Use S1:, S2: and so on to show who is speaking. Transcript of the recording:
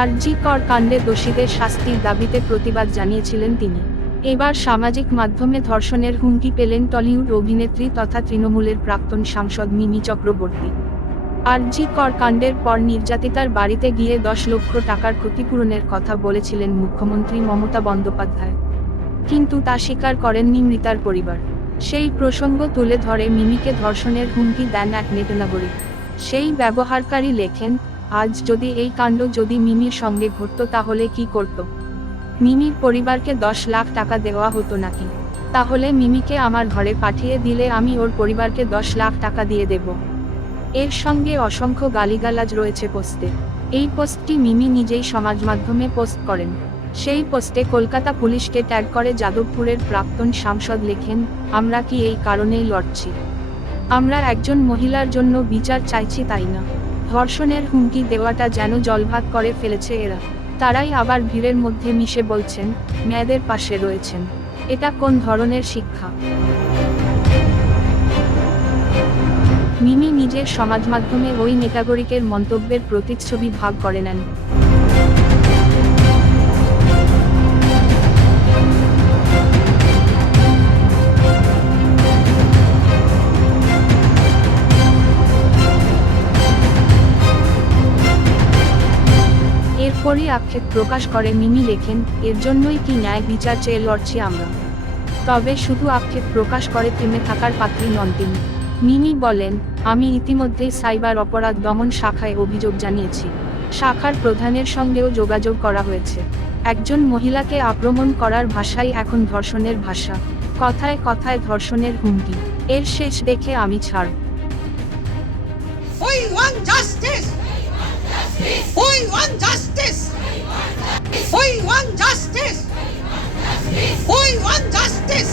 S1: আরজি কর কাণ্ডে দোষীদের শাস্তির দাবিতে প্রতিবাদ জানিয়েছিলেন তিনি। এবার সামাজিক মাধ্যমে ধর্ষণের হুমকি পেলেন টলিউড অভিনেত্রী তথা তৃণমূলের প্রাক্তন সাংসদ মিমি চক্রবর্তী। আর জি কর কাণ্ডের পর নির্যাতিতার বাড়িতে গিয়ে দশ লক্ষ টাকার ক্ষতিপূরণের কথা বলেছিলেন মুখ্যমন্ত্রী মমতা বন্দ্যোপাধ্যায়। কিন্তু তা স্বীকার করেননি মৃতার পরিবার। সেই প্রসঙ্গ তুলে ধরে মিমিকে ধর্ষণের হুমকি দেন এক নেটনাগরিক সেই ব্যবহারকারী লেখেন, আজ যদি এই কাণ্ড যদি মিমির সঙ্গে ঘটত তাহলে কি করত? মিমির পরিবারকে দশ লাখ টাকা দেওয়া হতো নাকি? তাহলে মিমিকে আমার ঘরে পাঠিয়ে দিলে আমি ওর পরিবারকে দশ লাখ টাকা দিয়ে দেব। এর সঙ্গে অসংখ্য গালিগালাজ রয়েছে পোস্টে। এই পোস্টটি মিমি নিজেই সমাজ মাধ্যমে পোস্ট করেন। সেই পোস্টে কলকাতা পুলিশকে ট্যাগ করে যাদবপুরের প্রাক্তন সাংসদ লেখেন, আমরা কি এই কারণেই লড়ছি? আমরা একজন মহিলার জন্য বিচার চাইছি তাই না? ধর্ষণের হুমকি দেওয়াটা যেন জলভাত করে ফেলেছে এরা। তারাই আবার ভিড়ের মধ্যে মিশে বলছেন, মেয়েদের পাশে রয়েছেন। এটা কোন ধরনের শিক্ষা? মিমি নিজের সমাজ মাধ্যমে ওই নেতাগরিকের মন্তব্যের প্রতিচ্ছবি ভাগ করে নেন। এরপরই আক্ষেপ প্রকাশ করে মিমি লেখেন, এর জন্যই কি ন্যায় বিচার চেয়ে লড়ছি আমরা। তবে শুধু আক্ষেপ প্রকাশ করে থেমে থাকার পাত্রী নন তিনি। মিমি বলেন, আমি ইতিমধ্যেই সাইবার অপরাধ দমন শাখায় অভিযোগ জানিয়েছি শাখার প্রধানের সঙ্গেও যোগাযোগ করা হয়েছে একজন মহিলাকে আক্রমণ করার ভাষাই এখন ধর্ষণের ভাষা কথায় কথায় ধর্ষণের হুমকি এর শেষ দেখে আমি ছাড়
S2: We want justice. We want justice. We want justice. We want justice.